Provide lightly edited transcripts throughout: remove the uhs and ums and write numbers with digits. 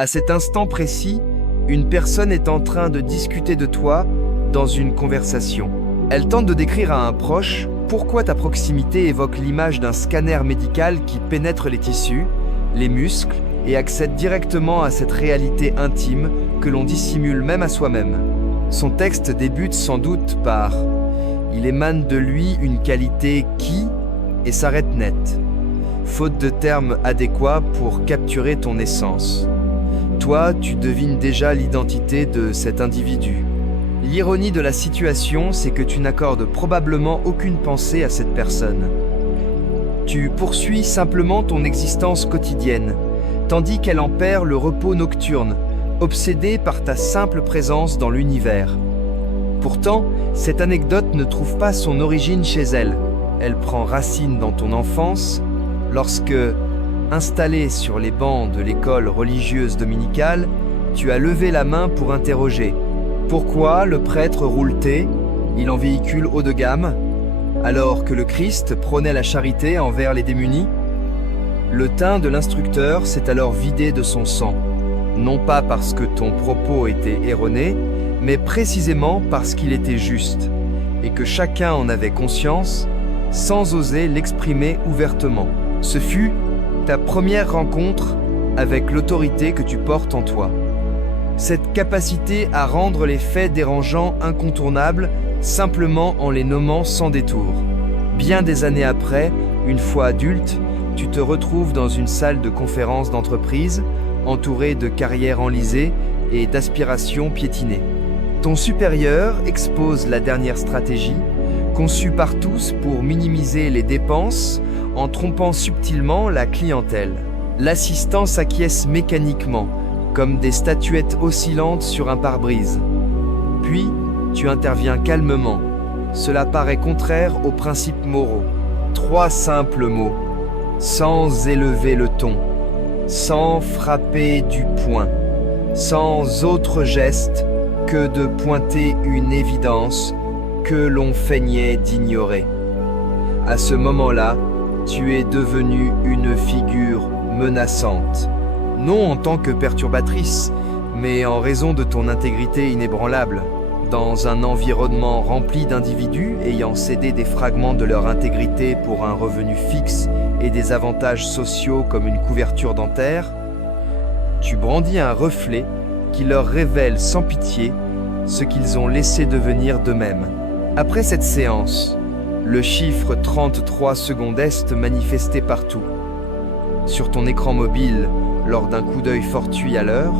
À cet instant précis, une personne est en train de discuter de toi dans une conversation. Elle tente de décrire à un proche pourquoi ta proximité évoque l'image d'un scanner médical qui pénètre les tissus, les muscles et accède directement à cette réalité intime que l'on dissimule même à soi-même. Son texte débute sans doute par « Il émane de lui une qualité qui » et s'arrête net, faute de termes adéquats pour capturer ton essence. Toi, tu devines déjà l'identité de cet individu. L'ironie de la situation, c'est que tu n'accordes probablement aucune pensée à cette personne. Tu poursuis simplement ton existence quotidienne, tandis qu'elle en perd le repos nocturne, obsédée par ta simple présence dans l'univers. Pourtant, cette anecdote ne trouve pas son origine chez elle. Elle prend racine dans ton enfance, lorsque, installé sur les bancs de l'école religieuse dominicale, tu as levé la main pour interroger. Pourquoi le prêtre roule-t-il? Il en véhicule haut de gamme, alors que le Christ prônait la charité envers les démunis? Le teint de l'instructeur s'est alors vidé de son sang, non pas parce que ton propos était erroné, mais précisément parce qu'il était juste, et que chacun en avait conscience, sans oser l'exprimer ouvertement. Ce fut ta première rencontre avec l'autorité que tu portes en toi. Cette capacité à rendre les faits dérangeants incontournables simplement en les nommant sans détour. Bien des années après, une fois adulte, tu te retrouves dans une salle de conférence d'entreprise, entouré de carrières enlisées et d'aspirations piétinées. Ton supérieur expose la dernière stratégie, conçue par tous pour minimiser les dépenses en trompant subtilement la clientèle. L'assistant s'acquiesce mécaniquement, comme des statuettes oscillantes sur un pare-brise. Puis, tu interviens calmement. Cela paraît contraire aux principes moraux. 3 simples mots, sans élever le ton, sans frapper du poing, sans autre geste que de pointer une évidence que l'on feignait d'ignorer. À ce moment-là, tu es devenue une figure menaçante. Non en tant que perturbatrice, mais en raison de ton intégrité inébranlable. Dans un environnement rempli d'individus ayant cédé des fragments de leur intégrité pour un revenu fixe et des avantages sociaux comme une couverture dentaire, tu brandis un reflet qui leur révèle sans pitié ce qu'ils ont laissé devenir d'eux-mêmes. Après cette séance, le chiffre 33 secondes est manifesté partout. Sur ton écran mobile, lors d'un coup d'œil fortuit à l'heure,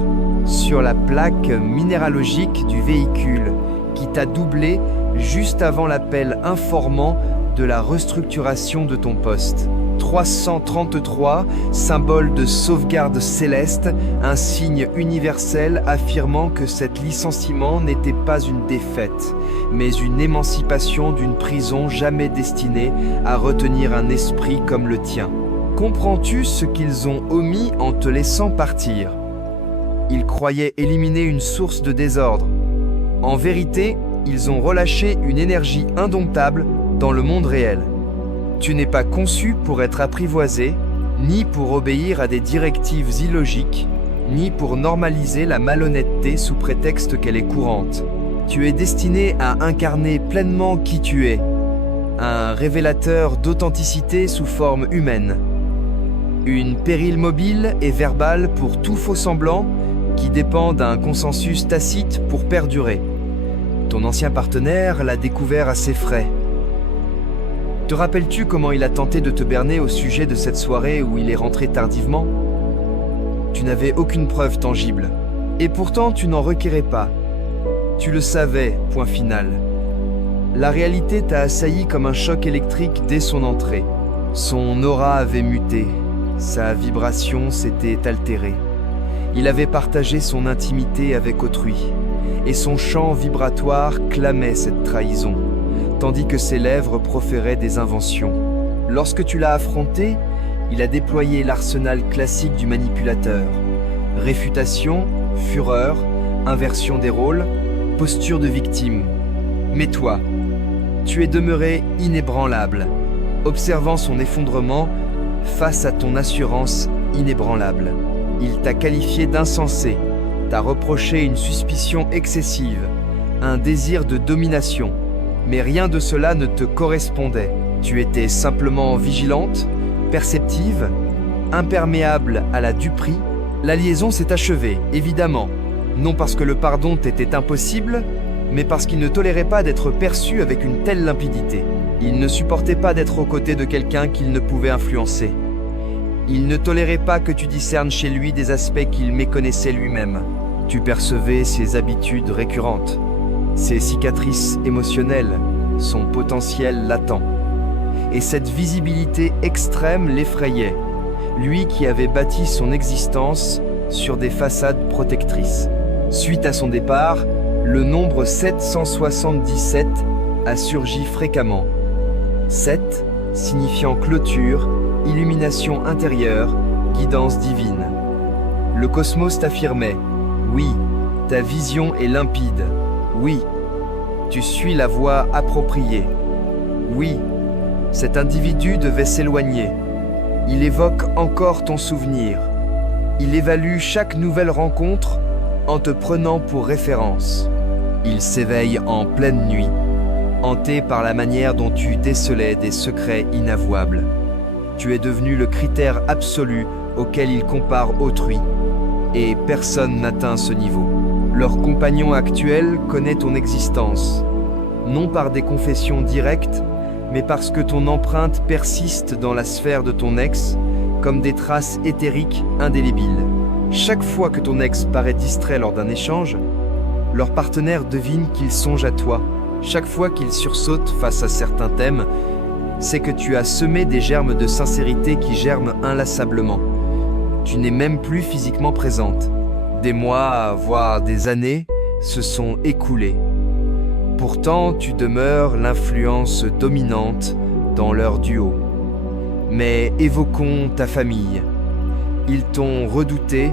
sur la plaque minéralogique du véhicule qui t'a doublé juste avant l'appel informant de la restructuration de ton poste. 333, symbole de sauvegarde céleste, un signe universel affirmant que cet licenciement n'était pas une défaite, mais une émancipation d'une prison jamais destinée à retenir un esprit comme le tien. Comprends-tu ce qu'ils ont omis en te laissant partir? Ils croyaient éliminer une source de désordre. En vérité, ils ont relâché une énergie indomptable dans le monde réel. Tu n'es pas conçu pour être apprivoisé, ni pour obéir à des directives illogiques, ni pour normaliser la malhonnêteté sous prétexte qu'elle est courante. Tu es destiné à incarner pleinement qui tu es, un révélateur d'authenticité sous forme humaine. Une pérille mobile et verbale pour tout faux semblant qui dépend d'un consensus tacite pour perdurer. Ton ancien partenaire l'a découvert à ses frais. Te rappelles-tu comment il a tenté de te berner au sujet de cette soirée où il est rentré tardivement? Tu n'avais aucune preuve tangible. Et pourtant, tu n'en requérais pas. Tu le savais, point final. La réalité t'a assailli comme un choc électrique dès son entrée. Son aura avait muté. Sa vibration s'était altérée. Il avait partagé son intimité avec autrui, et son chant vibratoire clamait cette trahison, tandis que ses lèvres proféraient des inventions. Lorsque tu l'as affronté, il a déployé l'arsenal classique du manipulateur. Réfutation, fureur, inversion des rôles, posture de victime. Mais toi, tu es demeuré inébranlable, observant son effondrement face à ton assurance inébranlable. Il t'a qualifié d'insensé, t'a reproché une suspicion excessive, un désir de domination. Mais rien de cela ne te correspondait. Tu étais simplement vigilante, perceptive, imperméable à la duperie. La liaison s'est achevée, évidemment. Non parce que le pardon t'était impossible, mais parce qu'il ne tolérait pas d'être perçu avec une telle limpidité. Il ne supportait pas d'être aux côtés de quelqu'un qu'il ne pouvait influencer. Il ne tolérait pas que tu discernes chez lui des aspects qu'il méconnaissait lui-même. Tu percevais ses habitudes récurrentes, ses cicatrices émotionnelles, son potentiel latent. Et cette visibilité extrême l'effrayait, lui qui avait bâti son existence sur des façades protectrices. Suite à son départ, le nombre 777 a surgi fréquemment. 7 signifiant clôture, illumination intérieure, guidance divine. Le cosmos t'affirmait, oui, ta vision est limpide, oui, tu suis la voie appropriée, oui, cet individu devait s'éloigner. Il évoque encore ton souvenir. Il évalue chaque nouvelle rencontre en te prenant pour référence. Il s'éveille en pleine nuit, hanté par la manière dont tu décelais des secrets inavouables. Tu es devenu le critère absolu auquel il compare autrui, et personne n'atteint ce niveau. Leur compagnon actuel connaît ton existence, non par des confessions directes, mais parce que ton empreinte persiste dans la sphère de ton ex, comme des traces éthériques indélébiles. Chaque fois que ton ex paraît distrait lors d'un échange, leur partenaire devine qu'il songe à toi. Chaque fois qu'il sursaute face à certains thèmes, c'est que tu as semé des germes de sincérité qui germent inlassablement. Tu n'es même plus physiquement présente. Des mois, voire des années, se sont écoulés. Pourtant, tu demeures l'influence dominante dans leur duo. Mais évoquons ta famille. Ils t'ont redouté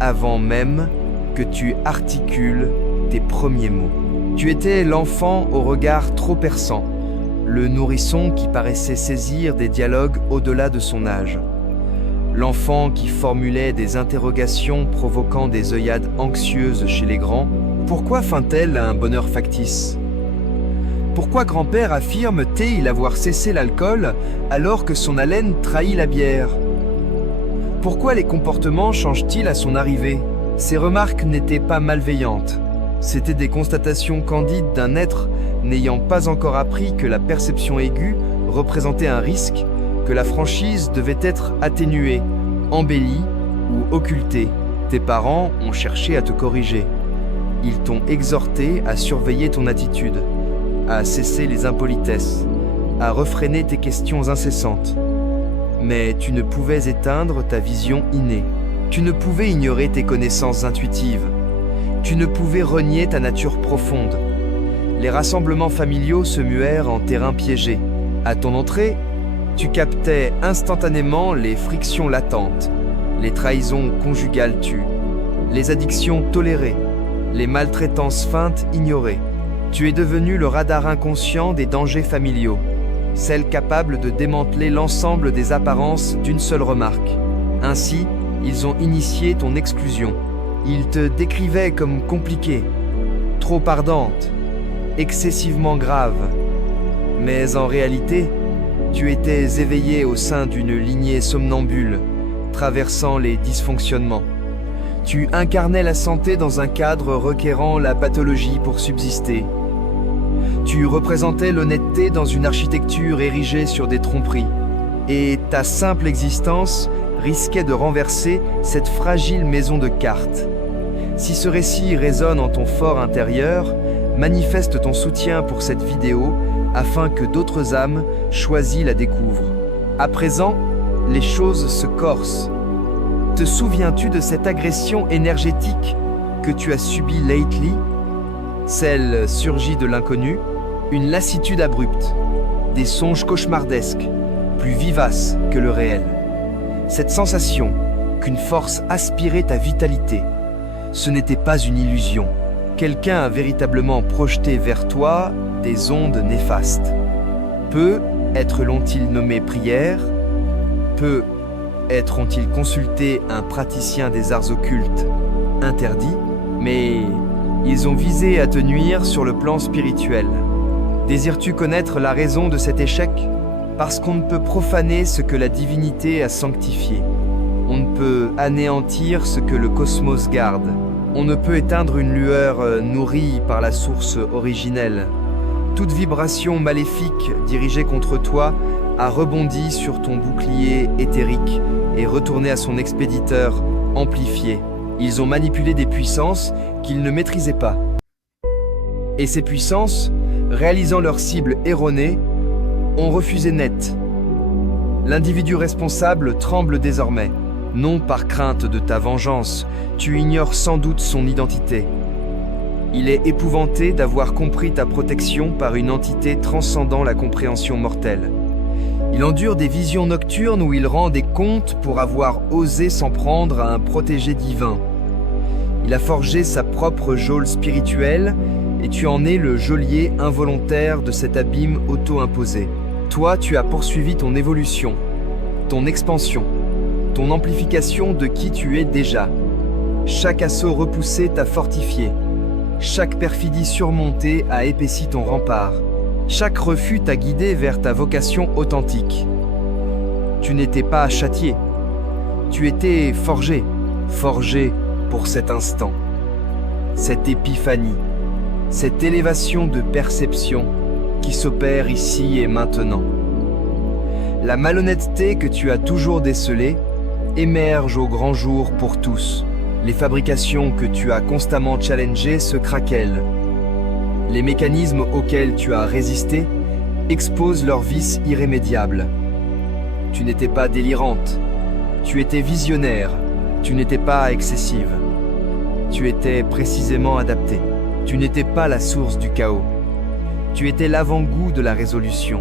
avant même que tu articules tes premiers mots. Tu étais l'enfant au regard trop perçant, le nourrisson qui paraissait saisir des dialogues au-delà de son âge. L'enfant qui formulait des interrogations provoquant des œillades anxieuses chez les grands. Pourquoi feint-elle un bonheur factice? Pourquoi grand-père affirme-t-il avoir cessé l'alcool alors que son haleine trahit la bière? Pourquoi les comportements changent-ils à son arrivée? Ces remarques n'étaient pas malveillantes. C'étaient des constatations candides d'un être n'ayant pas encore appris que la perception aiguë représentait un risque, que la franchise devait être atténuée, embellie ou occultée. Tes parents ont cherché à te corriger. Ils t'ont exhorté à surveiller ton attitude, à cesser les impolitesses, à refréner tes questions incessantes. Mais tu ne pouvais éteindre ta vision innée. Tu ne pouvais ignorer tes connaissances intuitives. Tu ne pouvais renier ta nature profonde. Les rassemblements familiaux se muèrent en terrain piégé. À ton entrée, tu captais instantanément les frictions latentes, les trahisons conjugales tues, les addictions tolérées, les maltraitances feintes ignorées. Tu es devenu le radar inconscient des dangers familiaux, celle capable de démanteler l'ensemble des apparences d'une seule remarque. Ainsi, ils ont initié ton exclusion. Ils te décrivaient comme compliquée, trop ardente, excessivement grave. Mais en réalité, tu étais éveillé au sein d'une lignée somnambule, traversant les dysfonctionnements. Tu incarnais la santé dans un cadre requérant la pathologie pour subsister. Tu représentais l'honnêteté dans une architecture érigée sur des tromperies. Et ta simple existence risquait de renverser cette fragile maison de cartes. Si ce récit résonne en ton fort intérieur, manifeste ton soutien pour cette vidéo afin que d'autres âmes choisies la découvrent. À présent, les choses se corsent. Te souviens-tu de cette agression énergétique que tu as subie lately? Celle surgie de l'inconnu, une lassitude abrupte, des songes cauchemardesques, plus vivaces que le réel. Cette sensation qu'une force aspirait ta vitalité, ce n'était pas une illusion. Quelqu'un a véritablement projeté vers toi des ondes néfastes. Peu être l'ont-ils nommé prière, peu êtres ont-ils consulté un praticien des arts occultes interdit, mais ils ont visé à te nuire sur le plan spirituel. Désires-tu connaître la raison de cet échec? Parce qu'on ne peut profaner ce que la divinité a sanctifié. On ne peut anéantir ce que le cosmos garde. On ne peut éteindre une lueur nourrie par la source originelle. Toute vibration maléfique dirigée contre toi a rebondi sur ton bouclier éthérique et retourné à son expéditeur amplifié. Ils ont manipulé des puissances qu'ils ne maîtrisaient pas. Et ces puissances, réalisant leur cible erronée, ont refusé net. L'individu responsable tremble désormais, non par crainte de ta vengeance, tu ignores sans doute son identité. Il est épouvanté d'avoir compris ta protection par une entité transcendant la compréhension mortelle. Il endure des visions nocturnes où il rend des comptes pour avoir osé s'en prendre à un protégé divin. Il a forgé sa propre geôle spirituelle et tu en es le geôlier involontaire de cet abîme auto-imposé. Toi, tu as poursuivi ton évolution, ton expansion, ton amplification de qui tu es déjà. Chaque assaut repoussé t'a fortifié. Chaque perfidie surmontée a épaissi ton rempart. Chaque refus t'a guidé vers ta vocation authentique. Tu n'étais pas châtié. Tu étais forgé. Forgé pour cet instant. Cette épiphanie. Cette élévation de perception qui s'opère ici et maintenant. La malhonnêteté que tu as toujours décelée émerge au grand jour pour tous. Les fabrications que tu as constamment challengées se craquellent. Les mécanismes auxquels tu as résisté exposent leurs vices irrémédiables. Tu n'étais pas délirante, tu étais visionnaire, tu n'étais pas excessive. Tu étais précisément adaptée. Tu n'étais pas la source du chaos. Tu étais l'avant-goût de la résolution.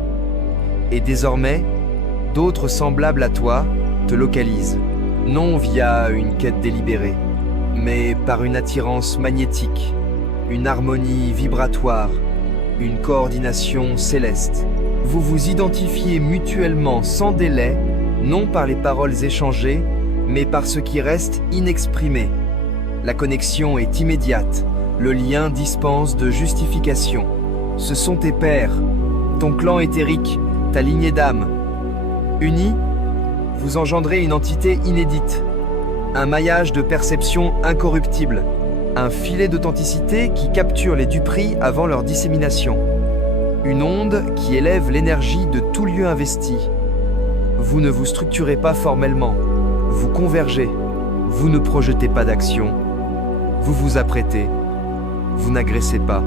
Et désormais, d'autres semblables à toi te localisent, non via une quête délibérée, mais par une attirance magnétique, une harmonie vibratoire, une coordination céleste. Vous vous identifiez mutuellement sans délai, non par les paroles échangées, mais par ce qui reste inexprimé. La connexion est immédiate, le lien dispense de justification. Ce sont tes pairs, ton clan éthérique, ta lignée d'âme. Unis, vous engendrez une entité inédite, un maillage de perception incorruptible, un filet d'authenticité qui capture les duperies avant leur dissémination, une onde qui élève l'énergie de tout lieu investi. Vous ne vous structurez pas formellement, vous convergez, vous ne projetez pas d'action, vous vous apprêtez, vous n'agressez pas.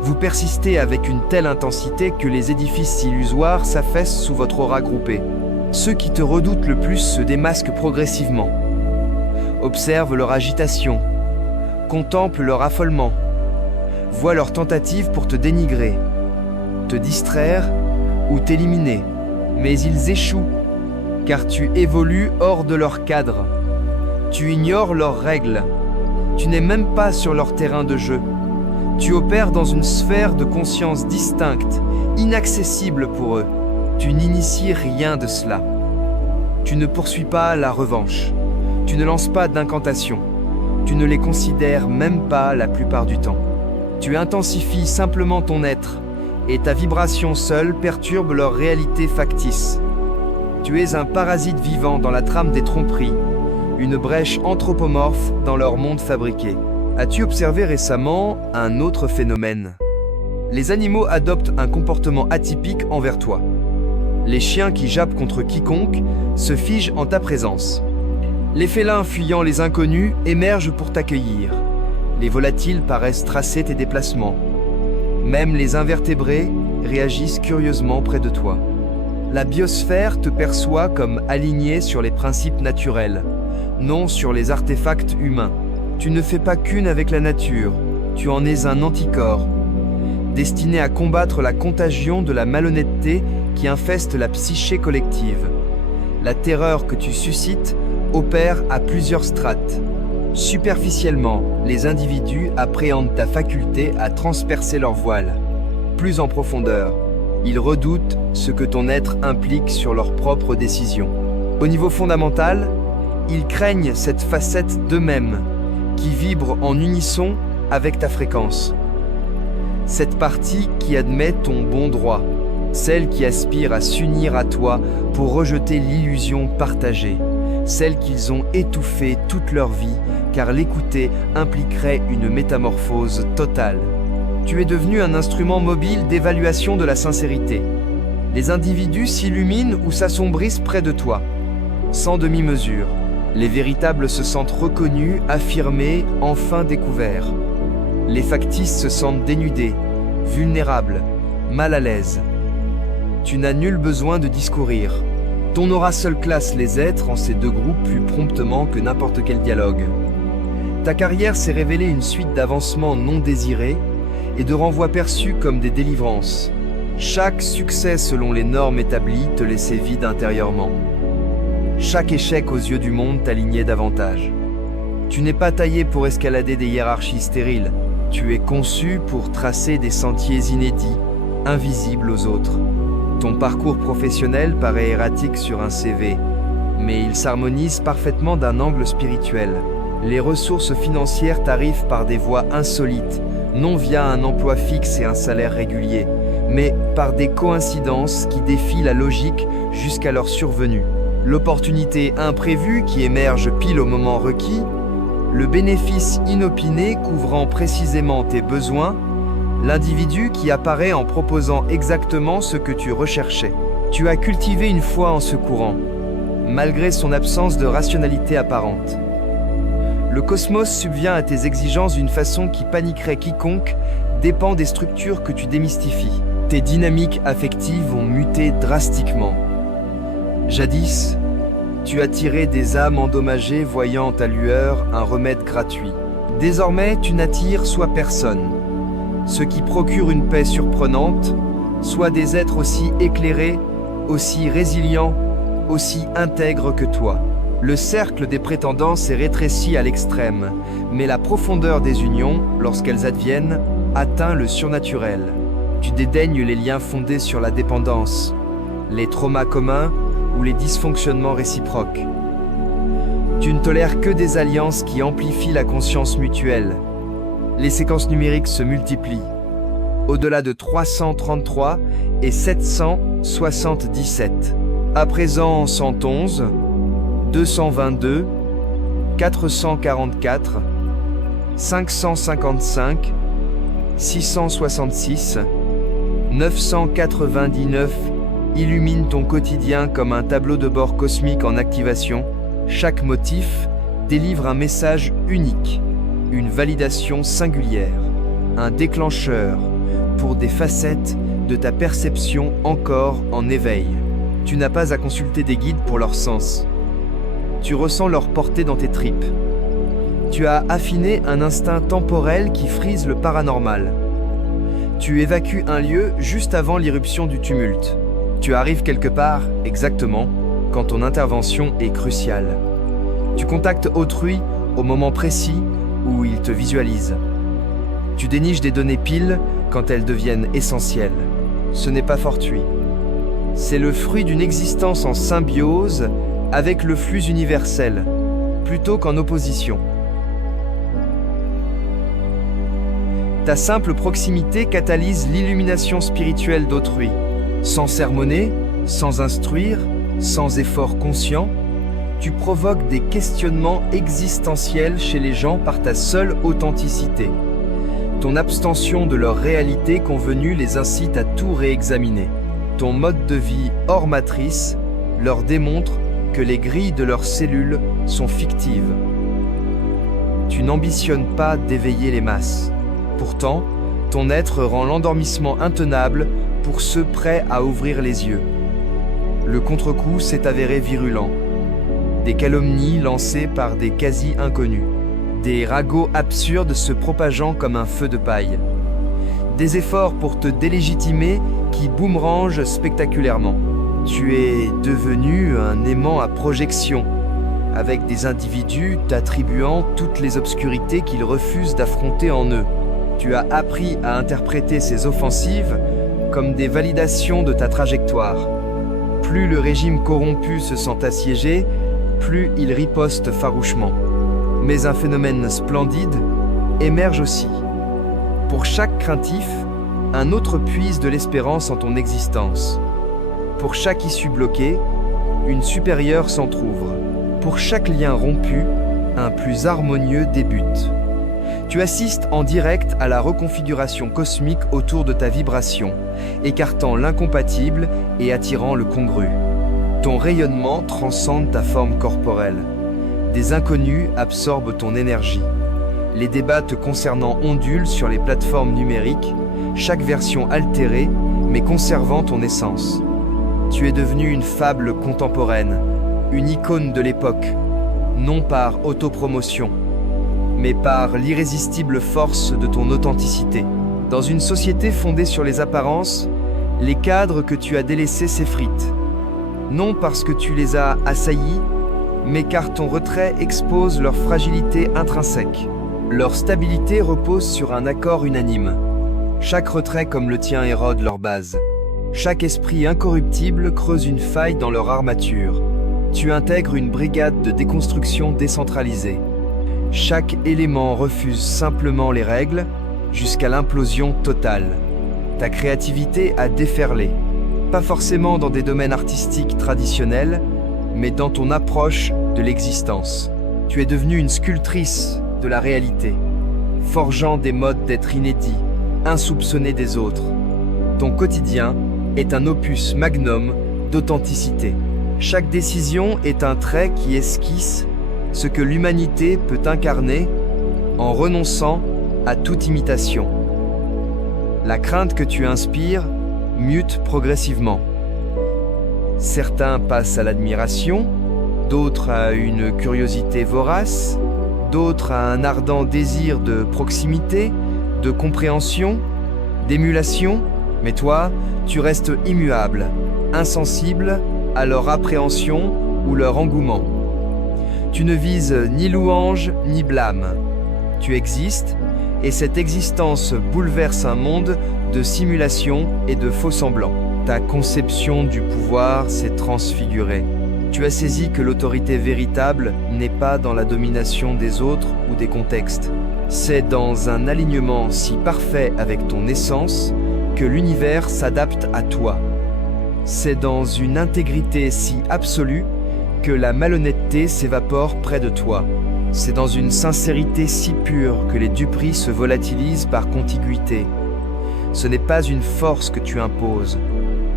Vous persistez avec une telle intensité que les édifices illusoires s'affaissent sous votre aura groupée. Ceux qui te redoutent le plus se démasquent progressivement. Observe leur agitation, contemple leur affolement, vois leurs tentatives pour te dénigrer, te distraire ou t'éliminer. Mais ils échouent, car tu évolues hors de leur cadre. Tu ignores leurs règles. Tu n'es même pas sur leur terrain de jeu. Tu opères dans une sphère de conscience distincte, inaccessible pour eux. Tu n'inities rien de cela. Tu ne poursuis pas la revanche. Tu ne lances pas d'incantation. Tu ne les considères même pas la plupart du temps. Tu intensifies simplement ton être, et ta vibration seule perturbe leur réalité factice. Tu es un parasite vivant dans la trame des tromperies, une brèche anthropomorphe dans leur monde fabriqué. As-tu observé récemment un autre phénomène? Les animaux adoptent un comportement atypique envers toi. Les chiens qui jappent contre quiconque se figent en ta présence. Les félins fuyant les inconnus émergent pour t'accueillir. Les volatiles paraissent tracer tes déplacements. Même les invertébrés réagissent curieusement près de toi. La biosphère te perçoit comme aligné sur les principes naturels, non sur les artefacts humains. Tu ne fais pas qu'une avec la nature, tu en es un anticorps, destiné à combattre la contagion de la malhonnêteté qui infeste la psyché collective. La terreur que tu suscites opère à plusieurs strates. Superficiellement, les individus appréhendent ta faculté à transpercer leur voile. Plus en profondeur, ils redoutent ce que ton être implique sur leurs propres décisions. Au niveau fondamental, ils craignent cette facette d'eux-mêmes qui vibre en unisson avec ta fréquence. Cette partie qui admet ton bon droit, celle qui aspire à s'unir à toi pour rejeter l'illusion partagée, celle qu'ils ont étouffée toute leur vie car l'écouter impliquerait une métamorphose totale. Tu es devenu un instrument mobile d'évaluation de la sincérité. Les individus s'illuminent ou s'assombrissent près de toi, sans demi-mesure. Les véritables se sentent reconnus, affirmés, enfin découverts. Les factices se sentent dénudés, vulnérables, mal à l'aise. Tu n'as nul besoin de discourir. Ton aura seule classe les êtres en ces deux groupes plus promptement que n'importe quel dialogue. Ta carrière s'est révélée une suite d'avancements non désirés et de renvois perçus comme des délivrances. Chaque succès selon les normes établies te laissait vide intérieurement. Chaque échec aux yeux du monde t'alignait davantage. Tu n'es pas taillé pour escalader des hiérarchies stériles. Tu es conçu pour tracer des sentiers inédits, invisibles aux autres. Ton parcours professionnel paraît erratique sur un CV, mais il s'harmonise parfaitement d'un angle spirituel. Les ressources financières t'arrivent par des voies insolites, non via un emploi fixe et un salaire régulier, mais par des coïncidences qui défient la logique jusqu'à leur survenue. L'opportunité imprévue qui émerge pile au moment requis, le bénéfice inopiné couvrant précisément tes besoins, l'individu qui apparaît en proposant exactement ce que tu recherchais. Tu as cultivé une foi en ce courant, malgré son absence de rationalité apparente. Le cosmos subvient à tes exigences d'une façon qui paniquerait quiconque dépend des structures que tu démystifies. Tes dynamiques affectives ont muté drastiquement. Jadis, tu attirais des âmes endommagées voyant ta lueur un remède gratuit. Désormais, tu n'attires soit personne, ce qui procure une paix surprenante, soit des êtres aussi éclairés, aussi résilients, aussi intègres que toi. Le cercle des prétendants s'est rétréci à l'extrême, mais la profondeur des unions, lorsqu'elles adviennent, atteint le surnaturel. Tu dédaignes les liens fondés sur la dépendance, les traumas communs ou les dysfonctionnements réciproques. Tu ne tolères que des alliances qui amplifient la conscience mutuelle. Les séquences numériques se multiplient, au-delà de 333 et 777. À présent 111, 222, 444, 555, 666, 999 illumine ton quotidien comme un tableau de bord cosmique en activation. Chaque motif délivre un message unique, une validation singulière, un déclencheur pour des facettes de ta perception encore en éveil. Tu n'as pas à consulter des guides pour leur sens. Tu ressens leur portée dans tes tripes. Tu as affiné un instinct temporel qui frise le paranormal. Tu évacues un lieu juste avant l'irruption du tumulte. Tu arrives quelque part, exactement, quand ton intervention est cruciale. Tu contactes autrui au moment précis où il te visualise. Tu déniches des données piles quand elles deviennent essentielles. Ce n'est pas fortuit. C'est le fruit d'une existence en symbiose avec le flux universel, plutôt qu'en opposition. Ta simple proximité catalyse l'illumination spirituelle d'autrui. Sans sermonner, sans instruire, sans effort conscient, tu provoques des questionnements existentiels chez les gens par ta seule authenticité. Ton abstention de leur réalité convenue les incite à tout réexaminer. Ton mode de vie hors matrice leur démontre que les grilles de leurs cellules sont fictives. Tu n'ambitionnes pas d'éveiller les masses. Pourtant, ton être rend l'endormissement intenable pour ceux prêts à ouvrir les yeux. Le contre-coup s'est avéré virulent. Des calomnies lancées par des quasi-inconnus. Des ragots absurdes se propageant comme un feu de paille. Des efforts pour te délégitimer qui boomerangent spectaculairement. Tu es devenu un aimant à projection, avec des individus t'attribuant toutes les obscurités qu'ils refusent d'affronter en eux. Tu as appris à interpréter ces offensives comme des validations de ta trajectoire. Plus le régime corrompu se sent assiégé, plus il riposte farouchement. Mais un phénomène splendide émerge aussi. Pour chaque craintif, un autre puise de l'espérance en ton existence. Pour chaque issue bloquée, une supérieure s'entr'ouvre. Pour chaque lien rompu, un plus harmonieux débute. Tu assistes en direct à la reconfiguration cosmique autour de ta vibration, écartant l'incompatible et attirant le congru. Ton rayonnement transcende ta forme corporelle. Des inconnus absorbent ton énergie. Les débats te concernant ondulent sur les plateformes numériques, chaque version altérée, mais conservant ton essence. Tu es devenu une fable contemporaine, une icône de l'époque, non par autopromotion, mais par l'irrésistible force de ton authenticité. Dans une société fondée sur les apparences, les cadres que tu as délaissés s'effritent. Non parce que tu les as assaillis, mais car ton retrait expose leur fragilité intrinsèque. Leur stabilité repose sur un accord unanime. Chaque retrait comme le tien érode leur base. Chaque esprit incorruptible creuse une faille dans leur armature. Tu intègres une brigade de déconstruction décentralisée. Chaque élément refuse simplement les règles, jusqu'à l'implosion totale. Ta créativité a déferlé, pas forcément dans des domaines artistiques traditionnels, mais dans ton approche de l'existence. Tu es devenue une sculptrice de la réalité, forgeant des modes d'être inédits, insoupçonnés des autres. Ton quotidien est un opus magnum d'authenticité. Chaque décision est un trait qui esquisse ce que l'humanité peut incarner en renonçant à toute imitation. La crainte que tu inspires mute progressivement. Certains passent à l'admiration, d'autres à une curiosité vorace, d'autres à un ardent désir de proximité, de compréhension, d'émulation, mais toi, tu restes immuable, insensible à leur appréhension ou leur engouement. Tu ne vises ni louange ni blâme. Tu existes, et cette existence bouleverse un monde de simulation et de faux-semblants. Ta conception du pouvoir s'est transfigurée. Tu as saisi que l'autorité véritable n'est pas dans la domination des autres ou des contextes. C'est dans un alignement si parfait avec ton essence que l'univers s'adapte à toi. C'est dans une intégrité si absolue que la malhonnêteté s'évapore près de toi. C'est dans une sincérité si pure que les duperies se volatilisent par contiguïté. Ce n'est pas une force que tu imposes,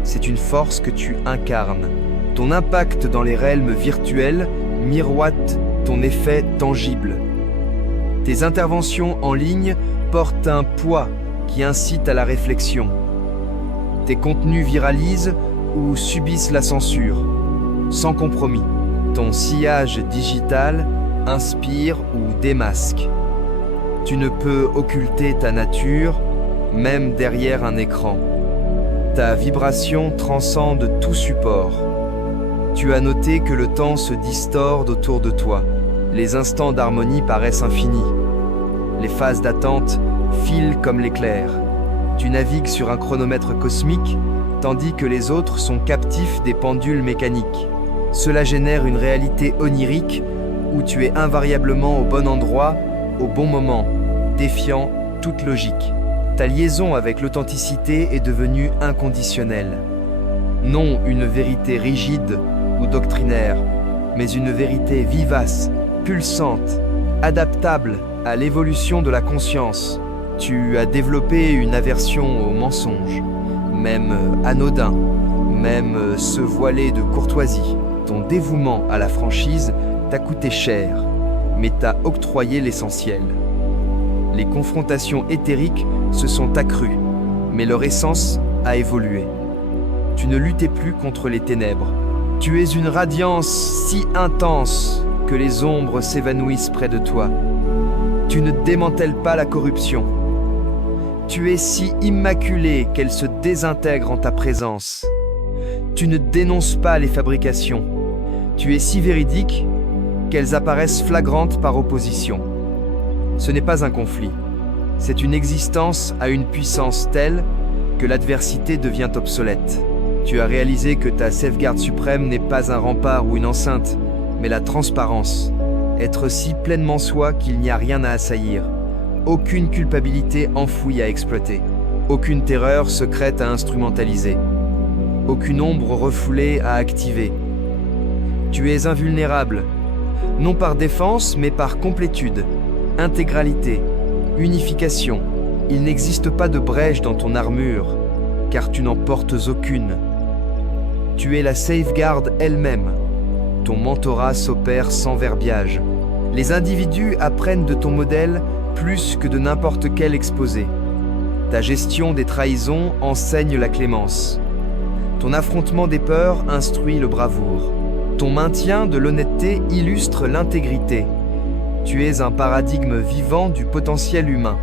c'est une force que tu incarnes. Ton impact dans les realms virtuels miroite ton effet tangible. Tes interventions en ligne portent un poids qui incite à la réflexion. Tes contenus viralisent ou subissent la censure, sans compromis. Ton sillage digital inspire ou démasque. Tu ne peux occulter ta nature, même derrière un écran. Ta vibration transcende tout support. Tu as noté que le temps se distorde autour de toi. Les instants d'harmonie paraissent infinis. Les phases d'attente filent comme l'éclair. Tu navigues sur un chronomètre cosmique, tandis que les autres sont captifs des pendules mécaniques. Cela génère une réalité onirique où tu es invariablement au bon endroit, au bon moment, défiant toute logique. Ta liaison avec l'authenticité est devenue inconditionnelle. Non une vérité rigide ou doctrinaire, mais une vérité vivace, pulsante, adaptable à l'évolution de la conscience. Tu as développé une aversion au mensonge, même anodin, même se voiler de courtoisie. Ton dévouement à la franchise t'a coûté cher, mais t'a octroyé l'essentiel. Les confrontations éthériques se sont accrues, mais leur essence a évolué. Tu ne luttais plus contre les ténèbres. Tu es une radiance si intense que les ombres s'évanouissent près de toi. Tu ne démantèles pas la corruption. Tu es si immaculée qu'elle se désintègre en ta présence. Tu ne dénonces pas les fabrications. Tu es si véridique qu'elles apparaissent flagrantes par opposition. Ce n'est pas un conflit. C'est une existence à une puissance telle que l'adversité devient obsolète. Tu as réalisé que ta sauvegarde suprême n'est pas un rempart ou une enceinte, mais la transparence. Être si pleinement soi qu'il n'y a rien à assaillir. Aucune culpabilité enfouie à exploiter. Aucune terreur secrète à instrumentaliser. Aucune ombre refoulée à activer. Tu es invulnérable, non par défense, mais par complétude, intégralité, unification. Il n'existe pas de brèche dans ton armure, car tu n'en portes aucune. Tu es la safeguard elle-même. Ton mentorat s'opère sans verbiage. Les individus apprennent de ton modèle plus que de n'importe quel exposé. Ta gestion des trahisons enseigne la clémence. Ton affrontement des peurs instruit le bravoure. Ton maintien de l'honnêteté illustre l'intégrité. Tu es un paradigme vivant du potentiel humain.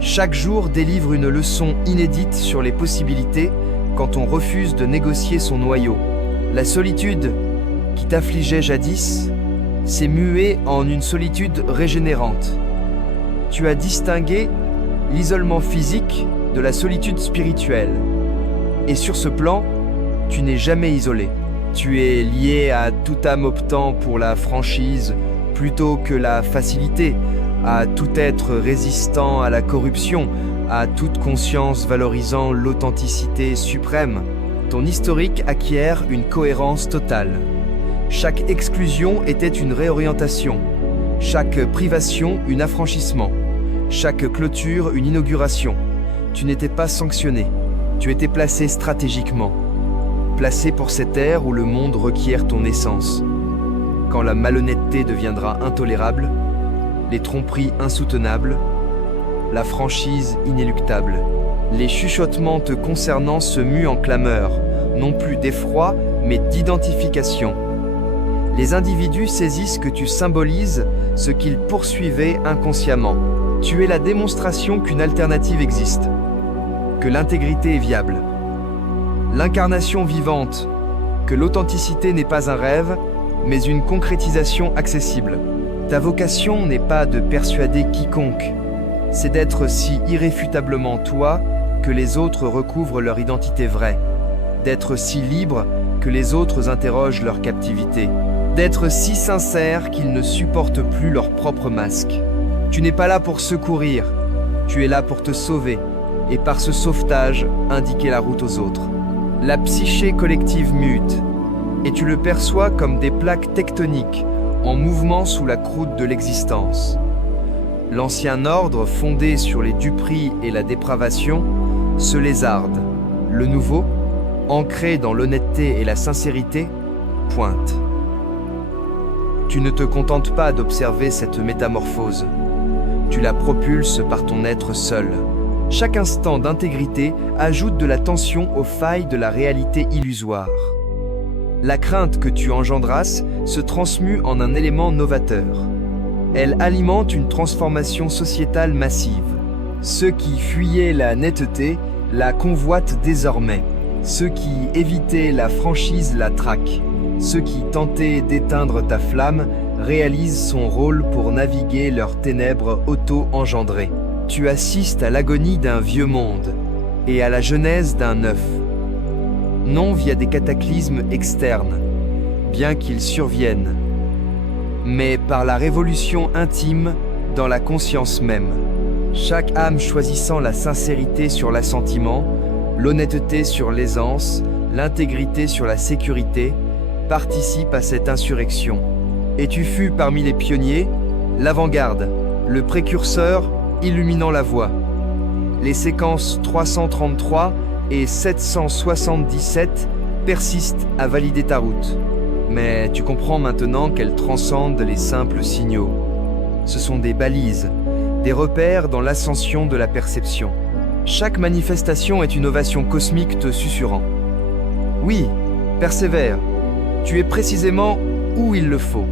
Chaque jour délivre une leçon inédite sur les possibilités quand on refuse de négocier son noyau. La solitude qui t'affligeait jadis s'est muée en une solitude régénérante. Tu as distingué l'isolement physique de la solitude spirituelle. Et sur ce plan, tu n'es jamais isolé. Tu es lié à toute âme optant pour la franchise plutôt que la facilité, à tout être résistant à la corruption, à toute conscience valorisant l'authenticité suprême. Ton historique acquiert une cohérence totale. Chaque exclusion était une réorientation, chaque privation une affranchissement, chaque clôture une inauguration. Tu n'étais pas sanctionné, tu étais placé stratégiquement. Placé pour cette ère où le monde requiert ton essence. Quand la malhonnêteté deviendra intolérable, les tromperies insoutenables, la franchise inéluctable, les chuchotements te concernant se muent en clameurs, non plus d'effroi, mais d'identification. Les individus saisissent que tu symbolises ce qu'ils poursuivaient inconsciemment. Tu es la démonstration qu'une alternative existe, que l'intégrité est viable. L'incarnation vivante, que l'authenticité n'est pas un rêve, mais une concrétisation accessible. Ta vocation n'est pas de persuader quiconque, c'est d'être si irréfutablement toi que les autres recouvrent leur identité vraie, d'être si libre que les autres interrogent leur captivité, d'être si sincère qu'ils ne supportent plus leur propre masque. Tu n'es pas là pour secourir, tu es là pour te sauver, et par ce sauvetage, indiquer la route aux autres. La psyché collective mute, et tu le perçois comme des plaques tectoniques en mouvement sous la croûte de l'existence. L'ancien ordre fondé sur les duperies et la dépravation se lézarde. Le nouveau, ancré dans l'honnêteté et la sincérité, pointe. Tu ne te contentes pas d'observer cette métamorphose. Tu la propulses par ton être seul. Chaque instant d'intégrité ajoute de la tension aux failles de la réalité illusoire. La crainte que tu engendrasses se transmue en un élément novateur. Elle alimente une transformation sociétale massive. Ceux qui fuyaient la netteté la convoitent désormais. Ceux qui évitaient la franchise la traquent. Ceux qui tentaient d'éteindre ta flamme réalisent son rôle pour naviguer leurs ténèbres auto-engendrées. Tu assistes à l'agonie d'un vieux monde et à la genèse d'un neuf. Non via des cataclysmes externes, bien qu'ils surviennent, mais par la révolution intime dans la conscience même. Chaque âme choisissant la sincérité sur l'assentiment, l'honnêteté sur l'aisance, l'intégrité sur la sécurité, participe à cette insurrection. Et tu fus parmi les pionniers, l'avant-garde, le précurseur, illuminant la voie. Les séquences 333 et 777 persistent à valider ta route. Mais tu comprends maintenant qu'elles transcendent les simples signaux. Ce sont des balises, des repères dans l'ascension de la perception. Chaque manifestation est une ovation cosmique te susurrant. Oui, persévère. Tu es précisément où il le faut.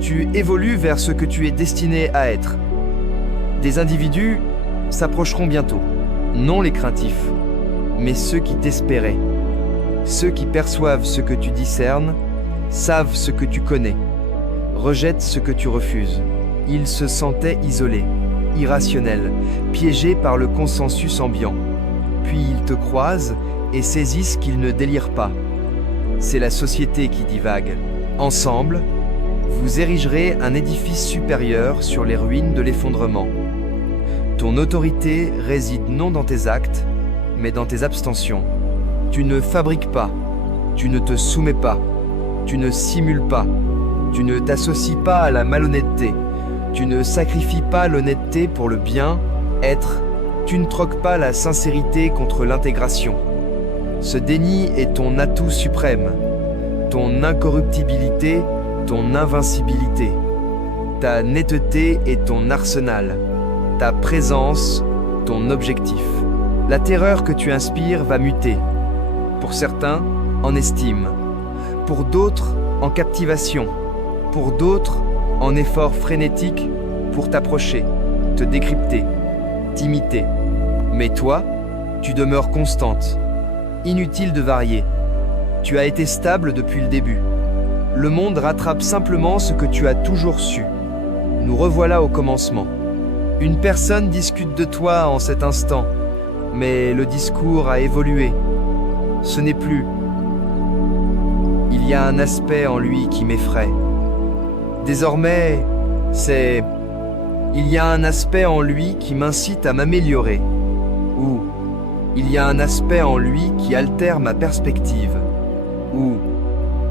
Tu évolues vers ce que tu es destiné à être. Des individus s'approcheront bientôt, non les craintifs, mais ceux qui t'espéraient. Ceux qui perçoivent ce que tu discernes, savent ce que tu connais, rejettent ce que tu refuses. Ils se sentaient isolés, irrationnels, piégés par le consensus ambiant. Puis ils te croisent et saisissent qu'ils ne délirent pas. C'est la société qui divague. Ensemble, vous érigerez un édifice supérieur sur les ruines de l'effondrement. Ton autorité réside non dans tes actes, mais dans tes abstentions. Tu ne fabriques pas, tu ne te soumets pas, tu ne simules pas, tu ne t'associes pas à la malhonnêteté, tu ne sacrifies pas l'honnêteté pour le bien-être, tu ne troques pas la sincérité contre l'intégration. Ce déni est ton atout suprême, ton incorruptibilité, ton invincibilité. Ta netteté est ton arsenal, ta présence, ton objectif. La terreur que tu inspires va muter. Pour certains, en estime. Pour d'autres, en captivation. Pour d'autres, en effort frénétique pour t'approcher, te décrypter, t'imiter. Mais toi, tu demeures constante. Inutile de varier. Tu as été stable depuis le début. Le monde rattrape simplement ce que tu as toujours su. Nous revoilà au commencement. Une personne discute de toi en cet instant, mais le discours a évolué. Ce n'est plus. Il y a un aspect en lui qui m'effraie. Désormais, c'est... Il y a un aspect en lui qui m'incite à m'améliorer. Ou il y a un aspect en lui qui altère ma perspective. Ou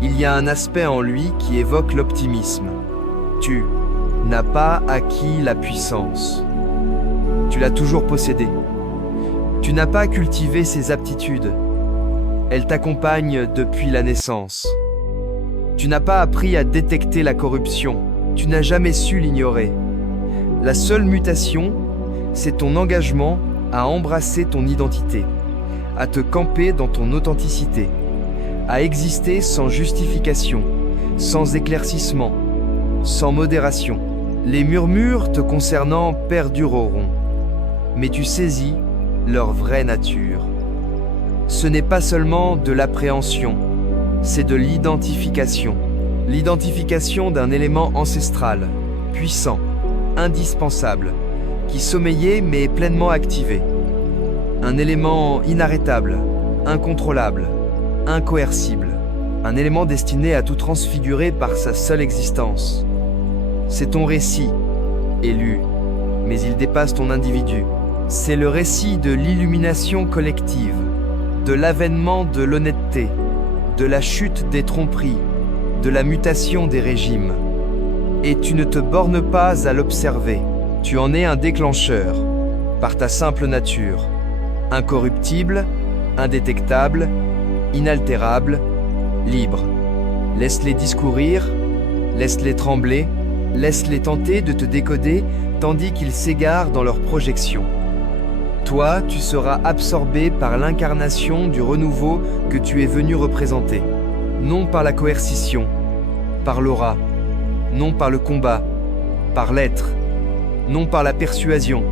il y a un aspect en lui qui évoque l'optimisme. Tu n'as pas acquis la puissance. Tu l'as toujours possédée. Tu n'as pas cultivé ses aptitudes. Elles t'accompagnent depuis la naissance. Tu n'as pas appris à détecter la corruption. Tu n'as jamais su l'ignorer. La seule mutation, c'est ton engagement à embrasser ton identité, à te camper dans ton authenticité, à exister sans justification, sans éclaircissement, sans modération. Les murmures te concernant perdureront, mais tu saisis leur vraie nature. Ce n'est pas seulement de l'appréhension, c'est de l'identification. L'identification d'un élément ancestral, puissant, indispensable, qui sommeillait mais pleinement activé. Un élément inarrêtable, incontrôlable, incoercible. Un élément destiné à tout transfigurer par sa seule existence. C'est ton récit, élu, mais il dépasse ton individu. C'est le récit de l'illumination collective, de l'avènement de l'honnêteté, de la chute des tromperies, de la mutation des régimes. Et tu ne te bornes pas à l'observer, tu en es un déclencheur, par ta simple nature, incorruptible, indétectable, inaltérable, libre. Laisse-les discourir, laisse-les trembler, laisse-les tenter de te décoder tandis qu'ils s'égarent dans leurs projections. Toi, tu seras absorbé par l'incarnation du renouveau que tu es venu représenter, non par la coercition, par l'aura, non par le combat, par l'être, non par la persuasion,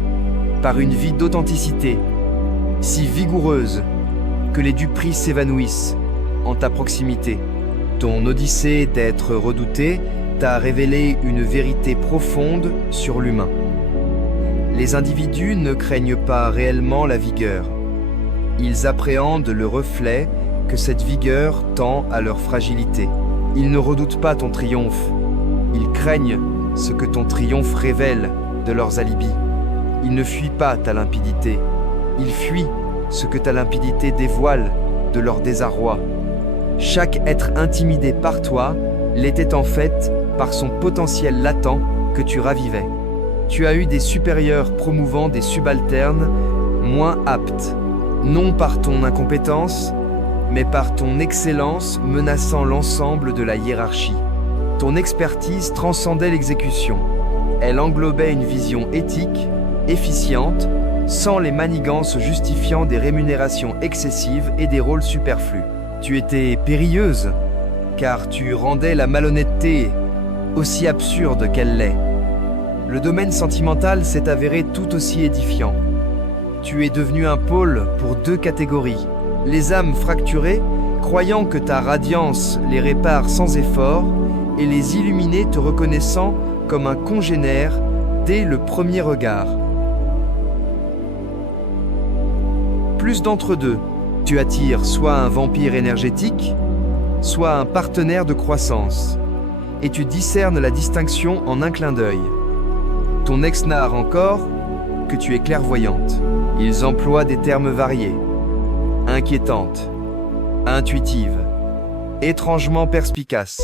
par une vie d'authenticité, si vigoureuse que les duperies s'évanouissent en ta proximité. Ton odyssée d'être redouté t'a révélé une vérité profonde sur l'humain. Les individus ne craignent pas réellement la vigueur. Ils appréhendent le reflet que cette vigueur tend à leur fragilité. Ils ne redoutent pas ton triomphe. Ils craignent ce que ton triomphe révèle de leurs alibis. Ils ne fuient pas ta limpidité. Ils fuient ce que ta limpidité dévoile de leur désarroi. Chaque être intimidé par toi l'était en fait par son potentiel latent que tu ravivais. Tu as eu des supérieurs promouvant des subalternes moins aptes, non par ton incompétence, mais par ton excellence menaçant l'ensemble de la hiérarchie. Ton expertise transcendait l'exécution. Elle englobait une vision éthique, efficiente, sans les manigances justifiant des rémunérations excessives et des rôles superflus. Tu étais périlleuse, car tu rendais la malhonnêteté aussi absurde qu'elle l'est. Le domaine sentimental s'est avéré tout aussi édifiant. Tu es devenu un pôle pour deux catégories. Les âmes fracturées, croyant que ta radiance les répare sans effort, et les illuminés te reconnaissant comme un congénère dès le premier regard. Plus d'entre deux, Tu attires soit un vampire énergétique, soit un partenaire de croissance, et tu discernes la distinction en un clin d'œil. Ton ex narre encore que tu es clairvoyante. Ils emploient des termes variés, inquiétante, intuitive, étrangement perspicace.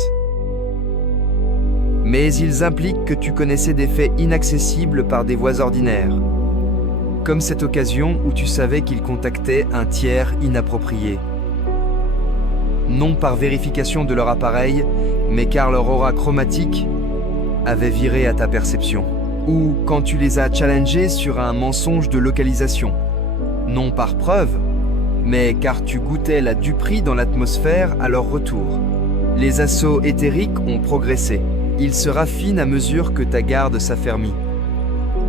Mais ils impliquent que tu connaissais des faits inaccessibles par des voies ordinaires, comme cette occasion où tu savais qu'ils contactaient un tiers inapproprié. Non par vérification de leur appareil, mais car leur aura chromatique avait viré à ta perception. Ou quand tu les as challengés sur un mensonge de localisation. Non par preuve, mais car tu goûtais la duperie dans l'atmosphère à leur retour. Les assauts éthériques ont progressé. Ils se raffinent à mesure que ta garde s'affermit.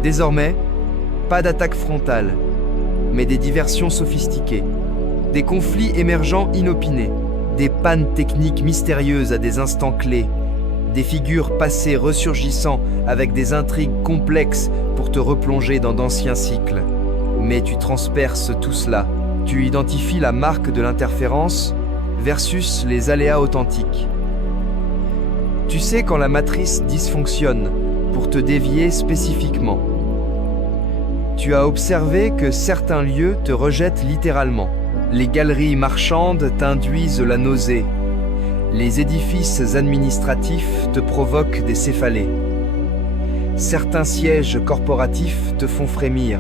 Désormais, pas d'attaque frontale, mais des diversions sophistiquées, des conflits émergents inopinés, des pannes techniques mystérieuses à des instants clés, des figures passées ressurgissant avec des intrigues complexes pour te replonger dans d'anciens cycles. Mais tu transperces tout cela. Tu identifies la marque de l'interférence versus les aléas authentiques. Tu sais quand la matrice dysfonctionne pour te dévier spécifiquement. Tu as observé que certains lieux te rejettent littéralement. Les galeries marchandes t'induisent la nausée. Les édifices administratifs te provoquent des céphalées. Certains sièges corporatifs te font frémir.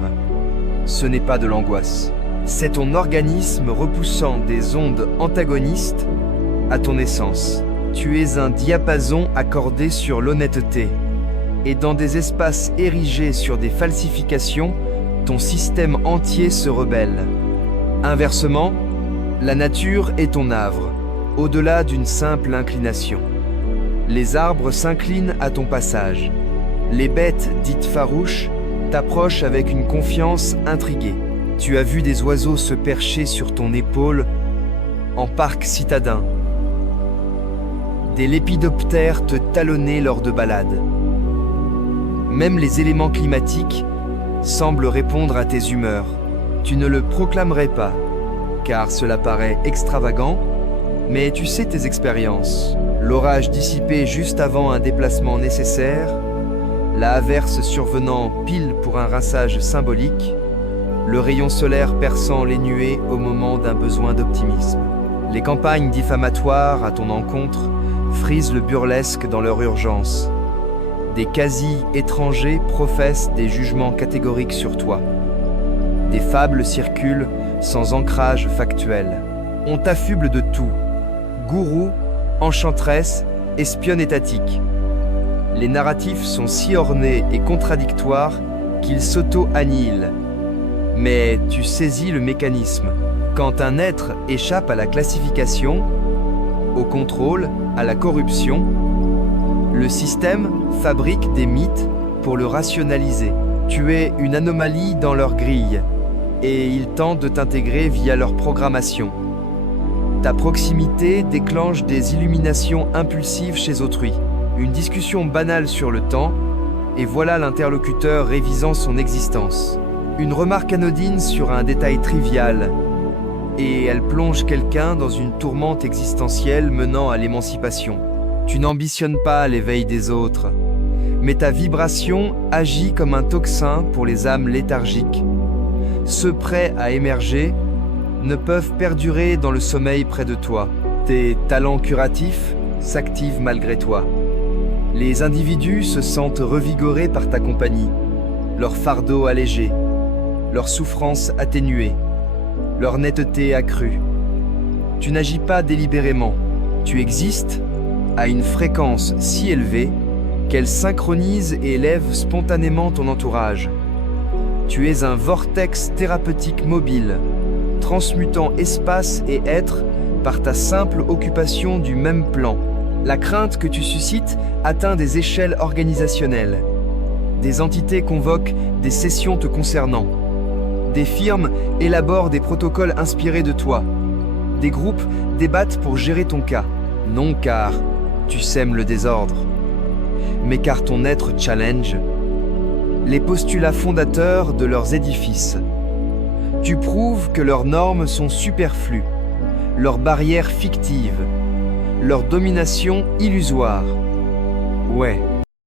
Ce n'est pas de l'angoisse. C'est ton organisme repoussant des ondes antagonistes à ton essence. Tu es un diapason accordé sur l'honnêteté. Et dans des espaces érigés sur des falsifications, ton système entier se rebelle. Inversement, la nature est ton havre, au-delà d'une simple inclination. Les arbres s'inclinent à ton passage. Les bêtes dites farouches t'approchent avec une confiance intriguée. Tu as vu des oiseaux se percher sur ton épaule en parc citadin. Des lépidoptères te talonner lors de balades. Même les éléments climatiques semblent répondre à tes humeurs. Tu ne le proclamerais pas, car cela paraît extravagant, mais tu sais tes expériences. L'orage dissipé juste avant un déplacement nécessaire, la averse survenant pile pour un rinçage symbolique, le rayon solaire perçant les nuées au moment d'un besoin d'optimisme. Les campagnes diffamatoires à ton encontre frisent le burlesque dans leur urgence. Des quasi-étrangers professent des jugements catégoriques sur toi. Des fables circulent sans ancrage factuel. On t'affuble de tout. Gourou, enchanteresse, espionne étatique. Les narratifs sont si ornés et contradictoires qu'ils s'auto-annihilent. Mais tu saisis le mécanisme. Quand un être échappe à la classification, au contrôle, à la corruption, le système fabrique des mythes pour le rationaliser. Tu es une anomalie dans leur grille et ils tentent de t'intégrer via leur programmation. Ta proximité déclenche des illuminations impulsives chez autrui. Une discussion banale sur le temps et voilà l'interlocuteur révisant son existence. Une remarque anodine sur un détail trivial et elle plonge quelqu'un dans une tourmente existentielle menant à l'émancipation. Tu n'ambitionnes pas l'éveil des autres, mais ta vibration agit comme un tocsin pour les âmes léthargiques. Ceux prêts à émerger ne peuvent perdurer dans le sommeil près de toi. Tes talents curatifs s'activent malgré toi. Les individus se sentent revigorés par ta compagnie, leur fardeau allégé, leur souffrance atténuée, leur netteté accrue. Tu n'agis pas délibérément, tu existes à une fréquence si élevée qu'elle synchronise et élève spontanément ton entourage. Tu es un vortex thérapeutique mobile, transmutant espace et être par ta simple occupation du même plan. La crainte que tu suscites atteint des échelles organisationnelles. Des entités convoquent des sessions te concernant. Des firmes élaborent des protocoles inspirés de toi. Des groupes débattent pour gérer ton cas. Non car tu sèmes le désordre, mais car ton être challenge les postulats fondateurs de leurs édifices. Tu prouves que leurs normes sont superflues, leurs barrières fictives, leur domination illusoire. Ouais,